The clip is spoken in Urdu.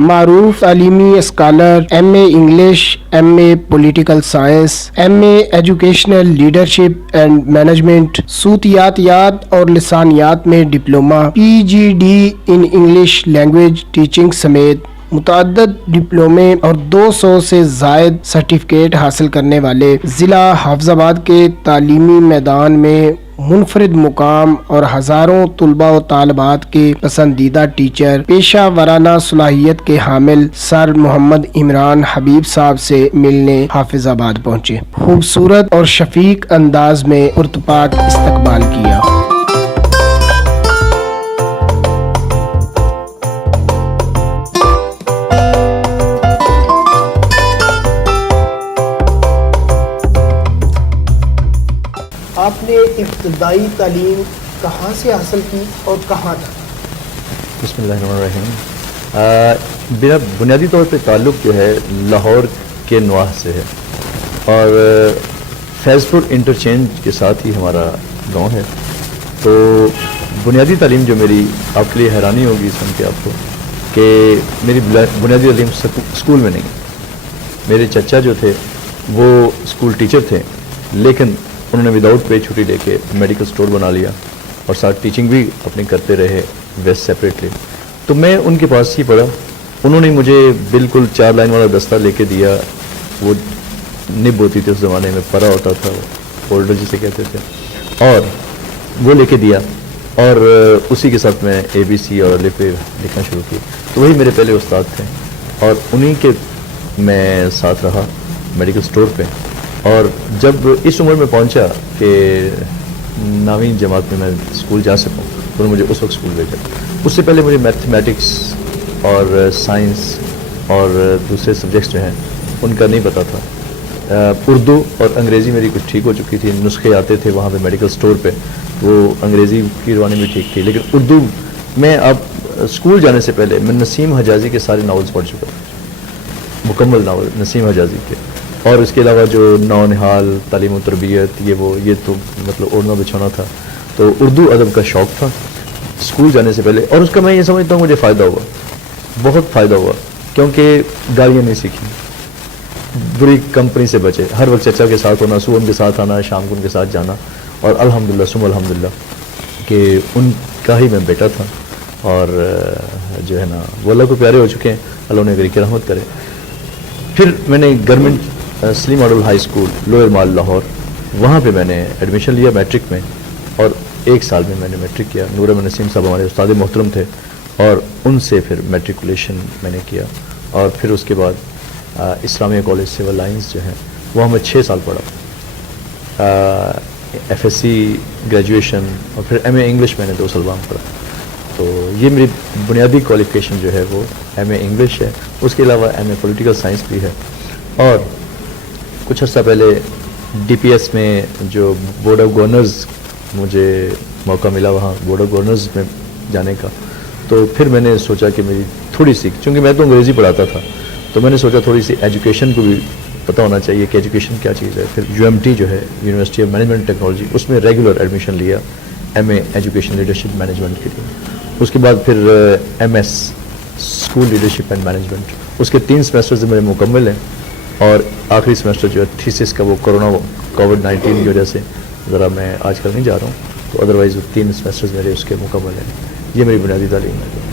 معروف تعلیمی scholar, M A English, M A political science, M A educational leadership and management, صوتیاتیات اور لسانیات میں diploma, P G D in English language teaching سمیت متعدد ڈپلومے اور 200 سے زائد سرٹیفکیٹ حاصل کرنے والے ضلع حافظ آباد کے تعلیمی میدان میں منفرد مقام اور ہزاروں طلباء و طالبات کے پسندیدہ ٹیچر، پیشہ ورانہ صلاحیت کے حامل سر محمد عمران حبیب صاحب سے ملنے حافظ آباد پہنچے۔ خوبصورت اور شفیق انداز میں پرتپاک استقبال کیا۔ آپ نے ابتدائی تعلیم کہاں سے حاصل کی اور کہاں تک؟ بسم اللہ الرحمن الرحیم۔ میرا بنیادی طور پہ تعلق جو ہے لاہور کے نواح سے ہے اور فیض پور انٹرچینج کے ساتھ ہی ہمارا گاؤں ہے۔ تو بنیادی تعلیم جو میری، آپ کے لیے حیرانی ہوگی سن کے آپ کو کہ میری بنیادی تعلیم اسکول میں نہیں۔ میرے چچا جو تھے وہ اسکول ٹیچر تھے، لیکن انہوں نے وداؤٹ پے چھٹی لے کے میڈیکل سٹور بنا لیا اور ساتھ ٹیچنگ بھی اپنی کرتے رہے ویسٹ سیپریٹلی۔ تو میں ان کے پاس ہی پڑھا۔ انہوں نے مجھے بالکل 4 لائن والا دستہ لے کے دیا، وہ نب ہوتی تھی اس زمانے میں، پرا ہوتا تھا، وہ فولڈر جسے کہتے تھے، اور وہ لے کے دیا اور اسی کے ساتھ میں اے بی سی اور الف لکھنا شروع کی۔ تو وہی میرے پہلے استاد تھے اور انہی کے میں ساتھ رہا میڈیکل سٹور پہ۔ اور جب اس عمر میں پہنچا کہ 9ویں جماعت میں میں اسکول جا سکوں، انہوں نے مجھے اس وقت اسکول بھیجا۔ اس سے پہلے مجھے میتھمیٹکس اور سائنس اور دوسرے سبجیکٹس جو ہیں ان کا نہیں پتہ تھا۔ اردو اور انگریزی میری کچھ ٹھیک ہو چکی تھی، نسخے آتے تھے وہاں پہ میڈیکل سٹور پہ، وہ انگریزی کی روانی بھی ٹھیک تھی، لیکن اردو میں اب اسکول جانے سے پہلے میں نسیم حجازی کے سارے ناولز پڑھ چکا تھا، مکمل ناول نسیم حجازی کے، اور اس کے علاوہ جو نو نہال، تعلیم و تربیت، یہ تو مطلب اوڑھنا بچھونا تھا۔ تو اردو ادب کا شوق تھا اسکول جانے سے پہلے، اور اس کا میں یہ سمجھتا ہوں مجھے فائدہ ہوا، بہت فائدہ ہوا، کیونکہ گالیاں نہیں سیکھی، بری کمپنی سے بچے، ہر وقت چچا کے ساتھ ہونا، صبح ان کے ساتھ آنا، شام کو ان کے ساتھ جانا، اور الحمدللہ ثم الحمدللہ کہ ان کا ہی میں بیٹا تھا، اور جو ہے نا وہ اللہ کو پیارے ہو چکے ہیں، اللہ انہیں غریق رحمت کرے۔ پھر میں نے گورنمنٹ سلیم ماڈل ہائی اسکول لوئر مال لاہور، وہاں پہ میں نے ایڈمیشن لیا میٹرک میں، اور 1 سال میں نے میٹرک کیا۔ نور احمد نسیم صاحب ہمارے استاد محترم تھے اور ان سے پھر میٹریکولیشن میں نے کیا، اور پھر اس کے بعد اسلامیہ کالج سول لائنز جو ہیں وہاں میں 6 سال پڑھا، ایف ایس سی گریجویشن، اور پھر ایم اے انگلش میں نے 2 سال وہاں پڑھا۔ تو یہ میری بنیادی کوالیفیکیشن جو ہے وہ ایم اے انگلش ہے، اس کے علاوہ ایم اے پولیٹیکل سائنس بھی ہے، اور کچھ عرصہ پہلے ڈی پی ایس میں جو بورڈ آف گورنرز مجھے موقع ملا وہاں بورڈ آف گورنرز میں جانے کا، تو پھر میں نے سوچا کہ میری تھوڑی سی، چونکہ میں تو انگریزی پڑھاتا تھا، تو میں نے سوچا تھوڑی سی ایجوکیشن کو بھی پتہ ہونا چاہیے کہ ایجوکیشن کیا چیز ہے۔ پھر یو ایم ٹی جو ہے یونیورسٹی آف مینجمنٹ ٹیکنالوجی، اس میں ریگولر ایڈمیشن لیا M A education leadership management کے لیے۔ اس کے بعد پھر M S school leadership and management, اس کے 3 سیمسٹرز میرے مکمل ہیں، اور آخری سیمسٹر جو ہے تھیسس کا وہ کووڈ-19 کی وجہ سے ذرا میں آج کل نہیں جا رہا ہوں، تو ادروائز وہ 3 سیمسٹرز میرے اس کے مکمل ہیں۔ یہ میری بنیادی تعلیم ہے۔